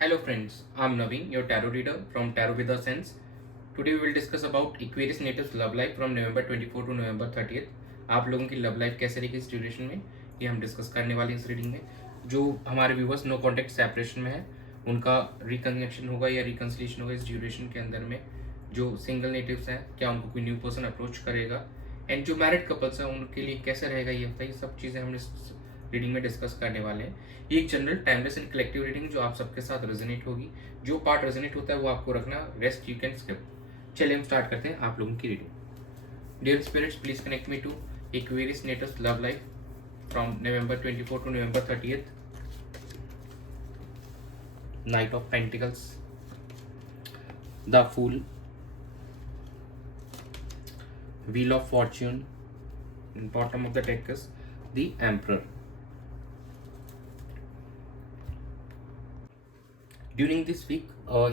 Hello friends, I'm Naveen, your tarot reader from Tarot with a Sense. Today we will discuss about Aquarius natives love life from November 24 to November 30th. आप लोगों की love life कैसे रहेगी इस duration में, ये हम discuss करने वाले हैं इस रीडिंग में। जो हमारे व्यूवर्स नो कॉन्टेक्ट सेपरेशन में है, उनका रिकनेक्शन होगा या रिकन्सिलेशन होगा इस ड्यूरेशन के अंदर में। जो सिंगल नेटिव्स हैं, क्या उनको कोई न्यू पर्सन अप्रोच करेगा, एंड जो मैरिड कपल्स हैं उनके लिए कैसे रहेगा ये हफ्ता, ये सब चीज़ें हम इस रीडिंग में डिस्कस करने वाले हैं। ये एक general timeless and collective reading जो आप सबके साथ रेजोनेट होगी। जो पार्ट रेजोनेट होता है वो आपको रखना, रेस्ट यू कैन स्किप। चलिए हम स्टार्ट करते हैं आप लोगों की reading. Dear spirits, please connect me to Aquarius natives love life from November 24 to November 30th. Knight of Pentacles, the Fool, Wheel of Fortune, and bottom of the deck is the Emperor. During this week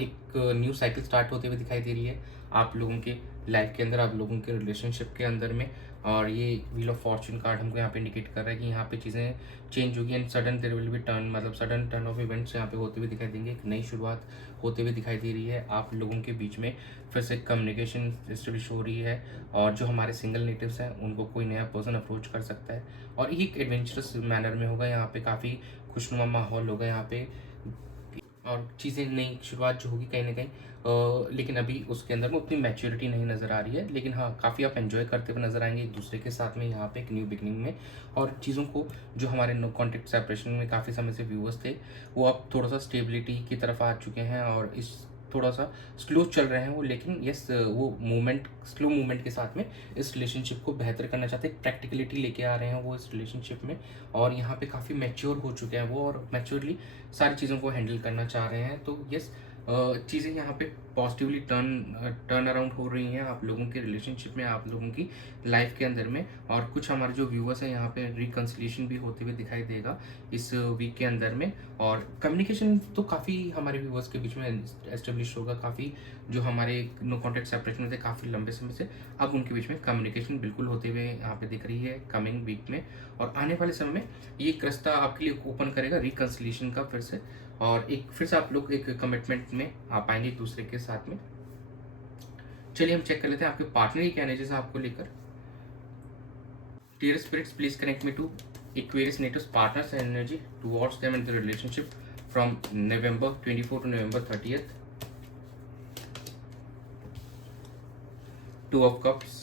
एक new cycle start होते हुए दिखाई दे रही है आप लोगों के life के अंदर, आप लोगों के रिलेशनशिप के अंदर में। और ये व्हील ऑफ फॉर्चून कार्ड हमको यहाँ पे इंडिकेट कर रहा है कि यहाँ पे चीज़ें चेंज होगी and sudden there will be turn, मतलब सडन टर्न ऑफ इवेंट्स यहाँ पे होते हुए दिखाई देंगे। एक नई शुरुआत होते हुए दिखाई दे रही है आप लोगों के बीच में। फिर से कम्युनिकेशन एस्टेब्लिश हो रही है और जो हमारे सिंगल नेटिव्स हैं उनको कोई नया पर्सन अप्रोच कर सकता है और ये एक एडवेंचरस मैनर में होगा। यहाँ पे काफ़ी खुशनुमा माहौल होगा यहाँ पे और चीज़ें नई शुरुआत जो होगी कहीं ना कहीं, लेकिन अभी उसके अंदर में उतनी मैच्योरिटी नहीं नज़र आ रही है। लेकिन हाँ, काफ़ी आप एंजॉय करते हुए नजर आएंगे एक दूसरे के साथ में यहाँ पे एक न्यू बिगनिंग में। और चीज़ों को जो हमारे नो कॉन्टेक्ट सेपरेशन में काफ़ी समय से व्यूअर्स थे, वो अब थोड़ा सा स्टेबिलिटी की तरफ आ चुके हैं और इस थोड़ा सा स्लो चल रहे हैं वो। लेकिन यस, वो मूवमेंट, स्लो मूवमेंट के साथ में इस रिलेशनशिप को बेहतर करना चाहते हैं, प्रैक्टिकलिटी लेके आ रहे हैं वो इस रिलेशनशिप में। और यहाँ पे काफ़ी मैच्योर हो चुके हैं वो और मैच्योरली सारी चीज़ों को हैंडल करना चाह रहे हैं। तो यस, चीज़ें यहाँ पे पॉजिटिवली टर्न अराउंड हो रही हैं आप लोगों के रिलेशनशिप में, आप लोगों की लाइफ के अंदर में। और कुछ हमारे जो व्यूअर्स हैं यहाँ पे रिकन्सिलिएशन भी होते हुए दिखाई देगा इस वीक के अंदर में। और कम्युनिकेशन तो काफ़ी हमारे व्यूअर्स के बीच में एस्टेब्लिश होगा। काफ़ी जो हमारे नो कॉन्टेक्ट सेपरेशन में थे काफ़ी लंबे समय से, अब उनके बीच में कम्युनिकेशन बिल्कुल होते हुए यहाँ पे दिख रही है कमिंग वीक में। और आने वाले समय में ये एक रास्ता आपके लिए ओपन करेगा रिकन्सिलिएशन का फिर से, और एक फिर से आप लोग एक कमिटमेंट में आ पाएंगे एक दूसरे के साथ में। चलिए हम चेक कर लेते हैं आपके पार्टनर की क्या एनर्जीज है आपको लेकर। Dear spirits, please connect me to Aquarius natives partners and energy towards them and the relationship from November 24 to November 30th. Two of Cups,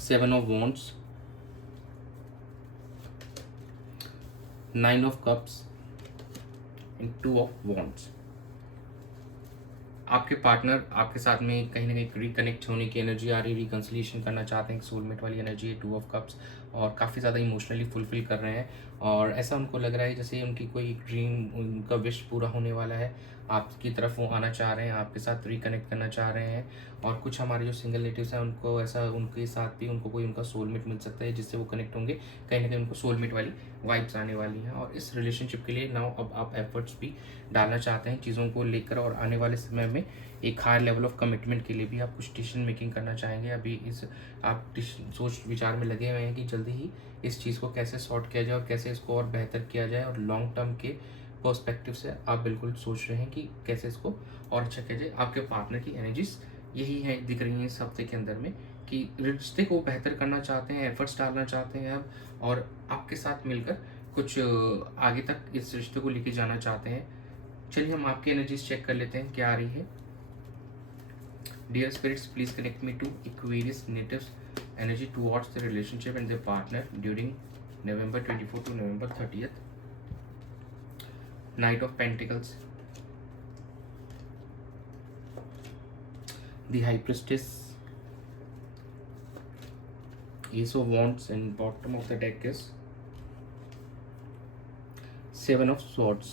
Seven of Wands, Nine of Cups and Two of Wands. आपके partner आपके साथ में कहीं ना कहीं reconnect होने की energy आ रही है, रिकन्सिलिएशन करना चाहते हैं, सोलमेट वाली एनर्जी है टू ऑफ कप्स। और काफ़ी ज़्यादा इमोशनली फुलफिल कर रहे हैं और ऐसा उनको लग रहा है जैसे उनकी कोई ड्रीम, उनका विश पूरा होने वाला है। आपकी तरफ वो आना चाह रहे हैं, आपके साथ रिकनेक्ट करना चाह रहे हैं। और कुछ हमारे जो सिंगल नेटिव्स हैं उनको ऐसा, उनके साथ भी उनको कोई उनका सोलमेट मिल सकता है जिससे वो कनेक्ट होंगे। कहीं ना कहीं उनको सोलमेट वाली वाइब्स आने वाली हैं और इस रिलेशनशिप के लिए नाउ अब आप एफर्ट्स भी डालना चाहते हैं चीज़ों को लेकर। और आने वाले समय में एक हाई लेवल ऑफ कमिटमेंट के लिए भी आप कुछ डिसीजन मेकिंग करना चाहेंगे। अभी इस आप सोच विचार में लगे हुए हैं कि जल्दी ही इस चीज़ को कैसे सॉर्ट किया जाए और कैसे इसको और बेहतर किया जाए। और लॉन्ग टर्म के पर्सपेक्टिव से आप बिल्कुल सोच रहे हैं कि कैसे इसको और अच्छा किया जाए। आपके पार्टनर की एनर्जीज यही है, दिख रही हैं इस हफ्ते के अंदर में कि रिश्ते को बेहतर करना चाहते हैं, एफर्ट्स डालना चाहते हैं अब, और आपके साथ मिलकर कुछ आगे तक इस रिश्ते को लेके जाना चाहते हैं। चलिए हम आपकी एनर्जीज चेक कर लेते हैं क्या आ रही है। Dear spirits, please connect me to Aquarius natives energy towards the relationship and their partner during November 24 to November 30th. Knight of Pentacles, the High Priestess, Ace of Wands, and bottom of the deck is Seven of Swords.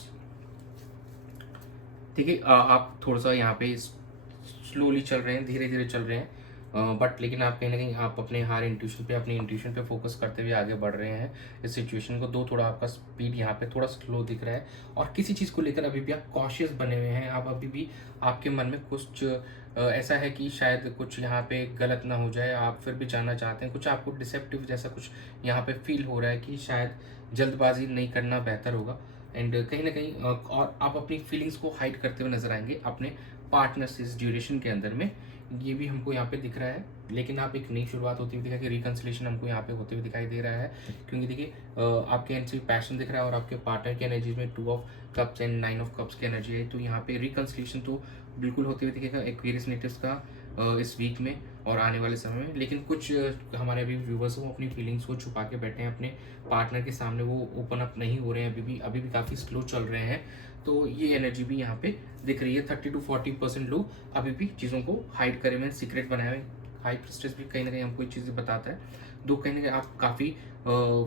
देखिए, आप थोड़ा सा यहाँ पे slowly चल रहे हैं, धीरे धीरे चल रहे हैं, बट लेकिन आप कहीं ना कहीं आप अपने हर इंट्यूशन पे, अपनी इंट्यूशन पे फोकस करते हुए आगे बढ़ रहे हैं इस सिचुएशन को। दो थोड़ा आपका स्पीड यहाँ पे थोड़ा स्लो दिख रहा है और किसी चीज़ को लेकर अभी भी आप कॉशियस बने हुए हैं। आप अभी भी आपके मन में कुछ ऐसा है कि शायद कुछ यहाँ पे गलत ना हो जाए, आप फिर भी जानना चाहते हैं। कुछ आपको डिसेप्टिव जैसा कुछ यहाँ पे फील हो रहा है कि शायद जल्दबाजी नहीं करना बेहतर होगा। एंड कहीं ना कहीं और आप अपनी फीलिंग्स को हाइड करते हुए नजर आएंगे अपने पार्टनर से इस ड्यूरेशन के अंदर में। ये भी हमको यहाँ पे दिख रहा है, लेकिन आप एक नई शुरुआत होती हुई दिखाई कि रिकन्सिलेशन हमको यहाँ पे होते हुए दिखाई दे रहा है, क्योंकि देखिए आपके एंड से पैशन दिख रहा है और आपके पार्टनर की एनर्जी में 2 of cups and 9 of cups की एनर्जी है। तो यहाँ पे रिकन्सिलेशन तो बिल्कुल होते हुए दिखेगा एक्वेरियस नेटिव्स का इस वीक में और आने वाले समय में। लेकिन कुछ हमारे अभी व्यूवर्स वो अपनी फीलिंग्स को छुपा के बैठे हैं अपने पार्टनर के सामने, वो ओपन अप नहीं हो रहे हैं, अभी भी काफ़ी स्लो चल रहे हैं। तो ये एनर्जी भी यहाँ पे दिख रही है। 30 to 40% लोग अभी भी चीज़ों को हाइड करे हुए, सीक्रेट बनाए हुए। हाई प्रिस्टेस भी कहीं ना कहीं हमको ये चीज़ें बताता है। दो कहीं ना कहीं आप काफ़ी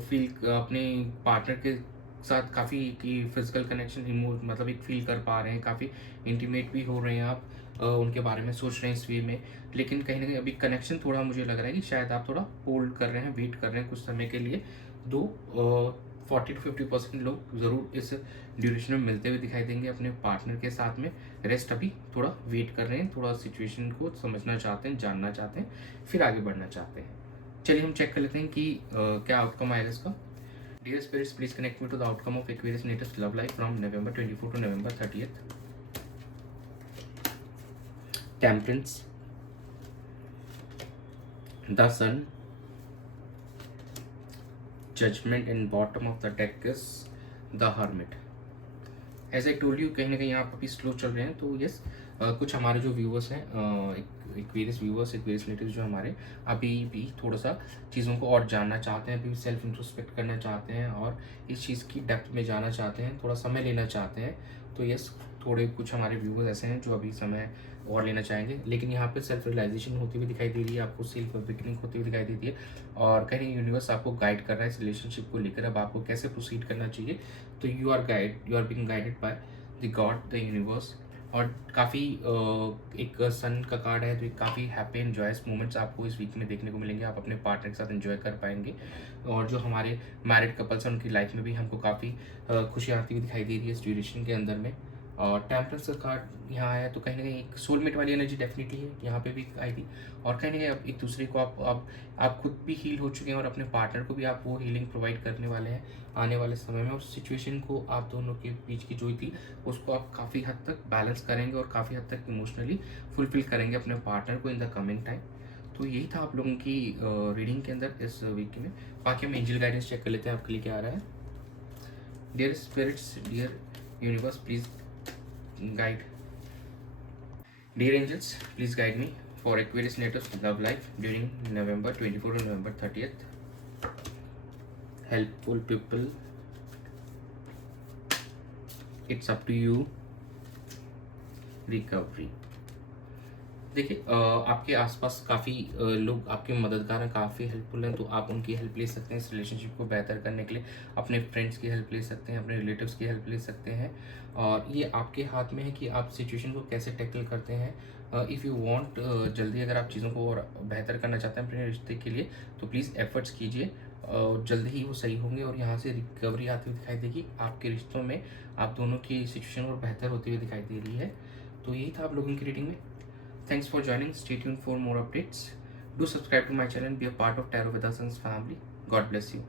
फील अपने पार्टनर के साथ काफ़ी की फिजिकल कनेक्शन मतलब एक फील कर पा रहे हैं, काफ़ी इंटीमेट भी हो रहे हैं आप, उनके बारे में सोच रहे हैं इस वे में। लेकिन कहीं ना कहीं अभी कनेक्शन थोड़ा मुझे लग रहा है कि शायद आप थोड़ा होल्ड कर रहे हैं, वेट कर रहे हैं कुछ समय के लिए। 40 to 50% लोग ज़रूर इस ड्यूरेशन में मिलते हुए दिखाई देंगे अपने पार्टनर के साथ में। रेस्ट अभी थोड़ा वेट कर रहे हैं, थोड़ा सिचुएशन को समझना चाहते हैं, जानना चाहते हैं, फिर आगे बढ़ना चाहते हैं। चलिए हम चेक कर लेते हैं कि क्या आउटकम आएगा इसका। Dear spirits, please connect me to the outcome of Aquarius natives love life from November 24 to November 30th। Temperance, the Sun, Judgement and bottom of the deck is the Hermit. As I told you, कहीं ना कहीं आप अभी slow चल रहे हैं। तो yes, कुछ हमारे जो व्यूवर्स हैं, एक्वेरियस व्यूवर्स, एक्वेरियस नेटिव्स जो हमारे अभी भी थोड़ा सा चीज़ों को और जानना चाहते हैं, अभी भी सेल्फ इंट्रोस्पेक्ट करना चाहते हैं और इस चीज़ की डेप्थ में जाना चाहते हैं, थोड़ा समय लेना चाहते हैं। तो यस, थोड़े कुछ हमारे व्यूवर्स ऐसे हैं जो अभी समय और लेना चाहेंगे। लेकिन यहाँ पे सेल्फ रियलाइजेशन होती हुई दिखाई दे रही है, आपको सेल्फ अवेकनिंग होती हुई दिखाई देती है और कहीं यूनिवर्स आपको गाइड कर रहा है इस रिलेशनशिप को लेकर, अब आपको कैसे प्रोसीड करना चाहिए। तो you are being guided by the god, the universe. और काफ़ी एक सन का कार्ड है, तो एक काफ़ी हैप्पी एंड जॉयस मोमेंट्स आपको इस वीक में देखने को मिलेंगे, आप अपने पार्टनर के साथ एंजॉय कर पाएंगे। और जो हमारे मैरिड कपल्स हैं उनकी लाइफ में भी हमको काफ़ी खुशियाँ आती हुई दिखाई दे रही है इस ड्यूरेशन के अंदर में। और टेम्परेंस का कार्ड यहाँ आया, तो कहीं ना कहीं एक सोलमेट वाली एनर्जी डेफिनेटली है, यहाँ पे भी आई थी। और कहीं ना कहीं आप एक दूसरे को आप खुद भी हील हो चुके हैं और अपने पार्टनर को भी आप वो हीलिंग प्रोवाइड करने वाले हैं आने वाले समय में। और सिचुएशन को आप दोनों के बीच की जो थी उसको आप काफ़ी हद तक बैलेंस करेंगे और काफ़ी हद तक इमोशनली फुलफिल करेंगे अपने पार्टनर को इन द कमिंग टाइम। तो यही था आप लोगों की रीडिंग के अंदर इस वीक में। बाकी हम एंजल गाइडेंस चेक कर लेते हैं आपके लिए क्या आ रहा है। Dear spirits, dear universe, please guide. Dear angels, please guide me for Aquarius natives love life during November 24 to November 30th. Helpful people, it's up to you. Recovery. देखिए, आपके आसपास काफ़ी लोग आपके मददगार हैं, काफ़ी हेल्पफुल हैं, तो आप उनकी हेल्प ले सकते हैं इस रिलेशनशिप को बेहतर करने के लिए। अपने फ्रेंड्स की हेल्प ले सकते हैं, अपने रिलेटिव्स की हेल्प ले सकते हैं और ये आपके हाथ में है कि आप सिचुएशन को कैसे टैकल करते हैं। इफ़ यू वांट, जल्दी अगर आप चीज़ों को और बेहतर करना चाहते हैं अपने रिश्ते के लिए, तो प्लीज़ एफर्ट्स कीजिए और जल्दी ही वो सही होंगे और यहाँ से रिकवरी आती हुई दिखाई देगी। आपके रिश्तों में आप दोनों की सिचुएशन और बेहतर होती हुई दिखाई दे रही है। तो यही था आप लोगों की रीडिंग में। Thanks for joining. Stay tuned for more updates. Do subscribe to my channel and be a part of Tarot Vedas Sons family. God bless you.